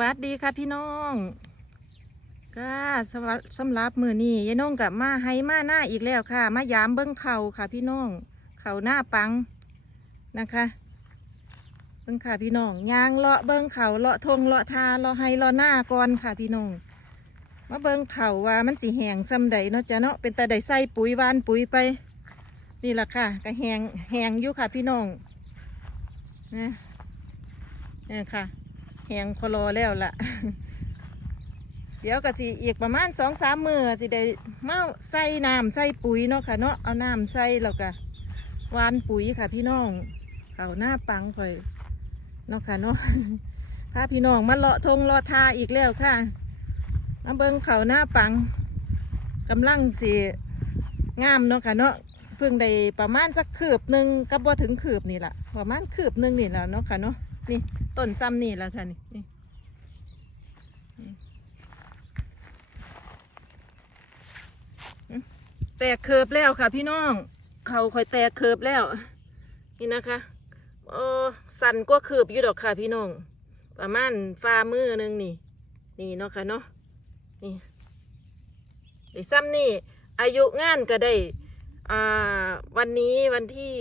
วัสดีค่ะพี่น้องก็สวัสสำหรับมือนี้ยายน้องกับมาให้มาหน้าอีกแล้วค่ะ มายามเบิ้งเข่าค่ะ พี่น้อง เข่าหน้าปังนะคะ เบิ้งค่ะพี่น้องยางเลาะเบิ้งเข่าเลาะทงเลาะทาเลาะให้เลาะหน้าก่อนค่ะพี่น้อง มาเบิ้งเข่าว่ามันสีแหงซ้ำใดเนาะจ้ะเนาะเป็นแต่ใดใส่ปุ๋ยวานปุ๋ยไป นี่แหละค่ะก็แหงแหงอยู่ค่ะพี่น้องนะเนี่ค่ะ แหงคลอแล้วล่ะ เดี๋ยวก็สิอีกประมาณสองสามมือสิได้มาใส่น้ำใส่ปุ๋ยเนาะค่ะเนาะเอาน้ำใส่แล้วก็วานปุ๋ยค่ะพี่น้องเขาหน้าปังค่อยเนาะค่ะเนาะพาพี่น้องมาเลาะทงเลาะทาอีกแล้วค่ะมาเบิ้งเขาหน้าปังกำลังสิงามเนาะค่ะเนาะเพิ่งได้ประมาณสักคืบหนึ่งก็บ่ถึงคืบนี่แหละประมาณคืบหนึ่งนี่แหละเนาะค่ะเนาะ นี่ต้นซ้ำนี่แหละค่ะนี่นี่แตกเคิบแล้วค่ะ พี่น้อง เขาค่อยแตกเคิบแล้ว นี่นะคะโอ้สันก็เคิบอยู่ดอกค่ะพี่น้อง ประมาณฝ่ามือหนึงนี่ นี่เนาะค่ะเนาะนี่ไอ้ซ้ำนี่อายุงานก็ได้อ่าวันนี้วันที่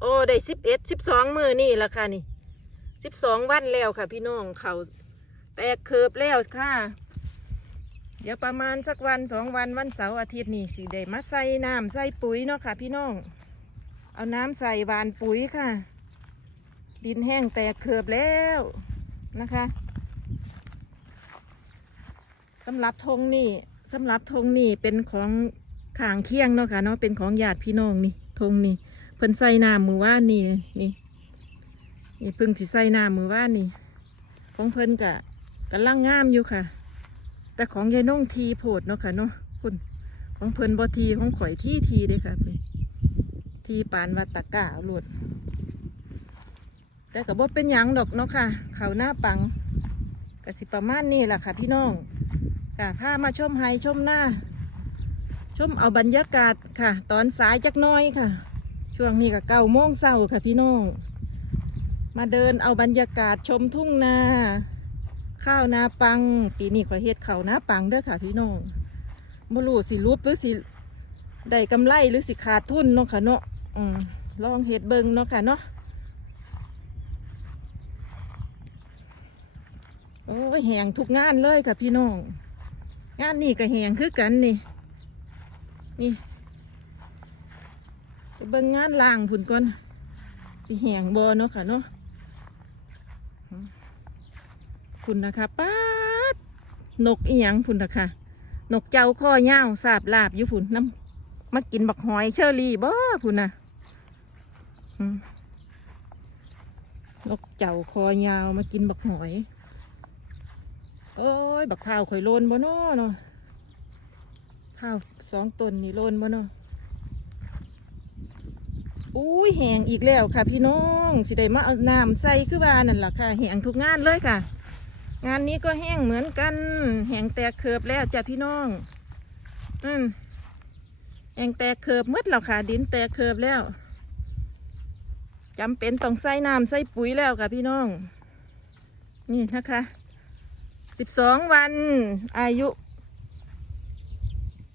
โอ้ได้สิบเอ็ดสิบสองมือนี่ละค่ะนี่ สิบสองวันแล้วค่ะ พี่น้องเขาแตกเคิบแล้วค่ะ เดี๋ยวประมาณสักวันสองวันวันเสาร์อาทิตย์นี่สิได้มาใส่น้ำใส่ปุ๋ยเนาะค่ะ พี่น้อง เอาน้ำใส่หวานปุ๋ยค่ะ ดินแห้งแตกเคิบแล้วนะคะสำหรับธงนี่สำหรับธงนี่เป็นของขางเคียงเนาะค่ะเนาะเป็นของญาติพี่น้องนี่ธงนี่เพิ่นใส่น้ำมือว่านี่นี่ นี่พึ่งที่ใส่น้ำมือว่านนี่ ของเพิ่นกะกำลังงามอยู่ค่ะ แต่ของยายน้องทีโพดเนาะค่ะเนาะคุณของเพิ่นบอทีของข่อยที่ทีเด้ค่ะพิ่ทีปานวัตะกร้าหลุดแต่กับบ่เป็นหยังดอกเนาะค่ะ เขาหน้าปังกสิประมาณนี้แหละค่ะพี่น้องกะพามาชมไฮชมหน้า ชมเอาบรรยากาศค่ะ ตอนสายจักน้อยค่ะ ช่วงนี้ก็เก้าโมงเช้าค่ะพี่น้อง มาเดินเอาบรรยากาศชมทุ่งนา ข้าวนาปัง ปีนี้ขอยเฮ็ดข้าวนาปังเด้อค่ะพี่น้องบ่รู้สิรูปหรือสิได้กำไรหรือสิขาดทุนเนาะค่ะเนาะอืมลองเฮ็ดเบิ่งเนาะค่ะเนาะโอ้ยแหงทุกงานเลยค่ะพี่น้อง งานนี้ก็แหงคือกันนี่ นี่ไปเบิ่งงานล่างพุ่นก่อนสิแหงบอเนาะค่ะเนาะ คุณนะคะป้านกอีหยังพุ่นนะคะนกเจ้าข้อยาวสาบลาบอยู่พุ่นน้ำมากินบักหอยเชอรี่บ่พุ่นนะนกเจ้าคอยาวมากินบักหอย โอ้ย บักพร้าวข่อยโลนบ่นาะเนาะพร้าวสองตนนี่โลนบ่นาะอุ้ยแหงอีกแล้วค่ะพี่น้อง สิได้มาเอาน้ำใส่คือว่านั่นแหละค่ะแหงทุกงานเลยค่ะ งานนี้ก็แห้งเหมือนกัน แหงแตกเคิบแล้วจ้ะพี่น้อง อืมแหงแตกเคิบมืดแล้วค่ะ ดินแตกเคิบแล้วจำเป็นต้องใส่น้ำใส่ปุ๋ยแล้วค่ะพี่น้อง นี่นะคะสิบสองวันอายุ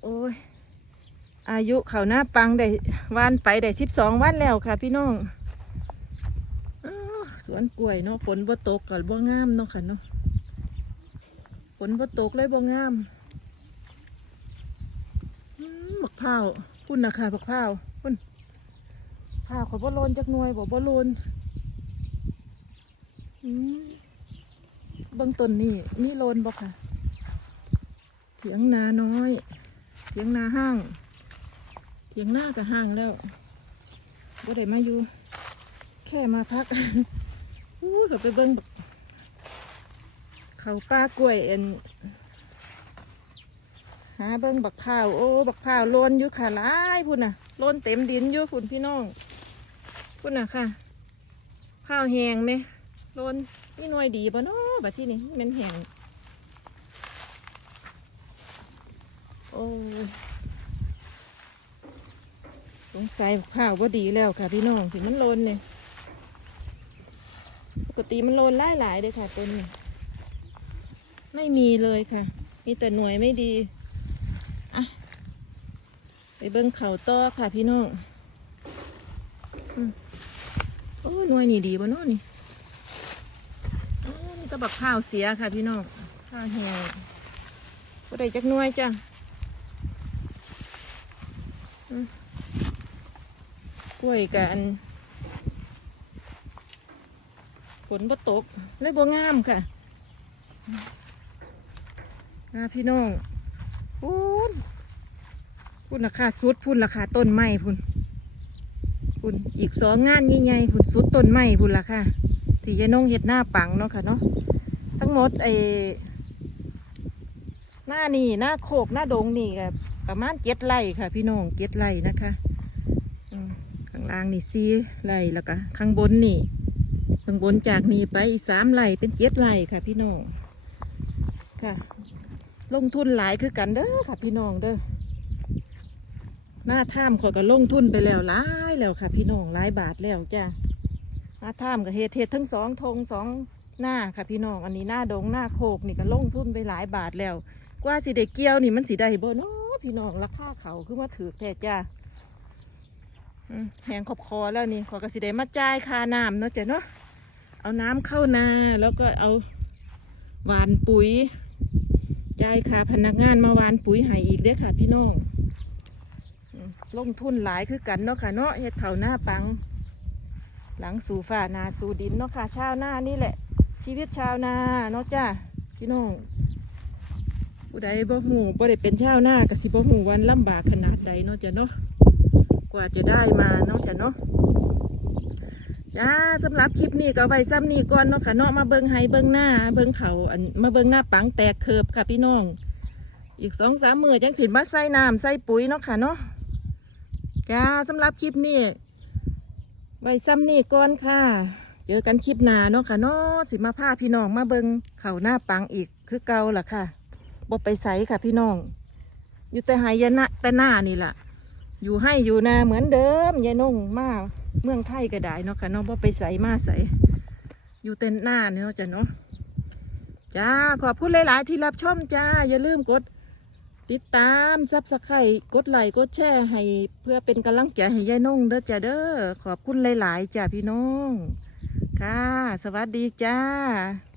โอ้ยอายุเขาหน้าปังได้วันไปได้สิบสองวันแล้วค่ะพี่น้องอสวนกล้วยเนาะฝนบ่ตกก็บ่งามเนาะค่ะเนาะ ฝนบ่ตกเลยบ่งามอืมบักพร้าพุ่นนะคะบักพร้าพุ่นพร้าเขาบ่โลนจักหน่วยบ่บ่โลนเบื้องต้นนี่มีโลนบ่ค่ะ เถียงนาน้อย เถียงนาห้าง เถียงหน้าก็ห่างแล้วบ่ได้มาอยู่ แค่มาพักอู้ก็ไปเบิ่งบัก เขาป้ากล้วยเอ็นหาเบิ่งบักพร้าวโอ้บักพร้าวโลนอยู่ค่ะหลายพุ่นน่ะโลนเต็มดินอยู่พุ่นพี่น้องพุ่นน่ะค่ะข้าวแหงไหมโลนนี่หน่วยดีป่ะเนาะบัดที่นี่มันแหงโอ้สงสัยข้าวว่าดีแล้วค่ะพี่น้องถึงมันโลนเนี่ยปกติมันโลนหลายหลายๆเลยค่ะตัวนี้ ไม่มีเลยค่ะ มีแต่หน่วยไม่ดีอะไปเบิ้งเขาต่อค่ะพี่น้องอโอ้หน่วยนี่ดีบ่นาะนี่อ้าวนี่ก็บักข้าวเสียค่ะพี่น้องข้าวแห้งก็ได้จักหน่วยจ้ะกล้วยกันฝนบ่ตกเลยบ่งามค่ะ นะพี่น้องพูนพูนราคาสุดพูนราคาต้นไม้พูนพูนอีกสองงานใหญ่ๆพูนสุดต้นไม้พูนราคาที่ยายน้องเห็ดหน้าปังเนาะค่ะเนาะทั้งหมดไอ้หน้านี่หน้าโคกหน้าดงนี่ก็ประมาณเจ็ดไร่ค่ะ พี่น้องเจ็ดไร่นะคะข้างล่างนี่สี่ไร่แล้วก็ข้างบนนี่ ข้างบนจากนี่ไปอีกสามไร่เป็นเจ็ดไร่ค่ะ พี่น้องค่ะ ลงทุนหลายคือกันเด้อค่ะพี่น้องเด้อหน้าถ้ำขอยก็ลงทุนไปแล้วหลายแล้วค่ะ พี่น้องหลายบาทแล้วจ้าหน้าถ้ำกับเฮ็ดเฮ็ดทั้งสองธงสองหน้าค่ะพี่น้องอันนี้หน้าดงหน้าโคกนี่ก็ลงทุนไปหลายบาทแล้ว กว่าสิได้เกี่ยวนี่มันสิได้บ่เนาะพี่น้องราคาเขาคือมาถือแท้จ้าแหงขอบคอแล้วนี่ขอยก็สิได้มาจ่ายค่าน้ำเนาะจ้ะเนาะเอาน้ำเข้านาแล้วก็เอาหวานปุ๋ย จ่ายค่ะพนักงานมาหวานปุ๋ยให้อีกเด้อค่ะ พี่น้องลงทุนหลายคือกันเนาะค่ะเนาะเฮ็ดเท่าหน้าปัง หลังสู่ฝ่านาสู่ดินเนาะค่ะ ชาวนานี่แหละ ชีวิตชาวนาเนาะจ้าพี่น้องผู้ใดบ่หูบ่ได้เป็นชาวนาก็สิบ่หูวันลำบากขนาดใดเนาะจ้ะเนาะกว่าจะได้มาเนาะจ้ะเนาะ จ้าสำหรับคลิปนี้ก็ไว้ซ้ำนี้ก่อนเนาะค่ะเนาะมาเบิ่งไห้เบิ่งหน้า เบิ่งเขาอันมาเบิ่งหน้าปังแตกเคิบค่ะพี่น้อง อีกสองสามมือจังสินมาใส่น้ำใส่ปุ๋ยเนาะค่ะเนาะจ้าสำหรับคลิปนี้ไว้ซ้ำนี้ก่อนค่ะ เจอกันคลิปหน้าเนาะค่ะเนาะสิมาพาพี่น้องมาเบิงเขาหน้าปังอีกคือเก่าล่ะค่ะบ่ไปใสค่ะพี่น้อง อยู่แต่หายนะแต่หน้านี่ล่ะ อยู่ให้อยู่นาเหมือนเดิมยายนงมา เมืองไทยก็ได้เนาะค่ะเนาะบ่ไปใส่มาใส่อยู่เต็นหน้าเนาะจ้ะเนาะจ้าขอบคุณหลาย ๆ ที่รับชมจ้า อย่าลืมกด ติดตามซับสไครต์กดไลค์กดแชร์ให้เพื่อเป็นกำลังใจให้ยายนงเด้อจ้าเด้อขอบคุณหลาย ๆ จ้าพี่น้อง ค่ะ สวัสดีจ้า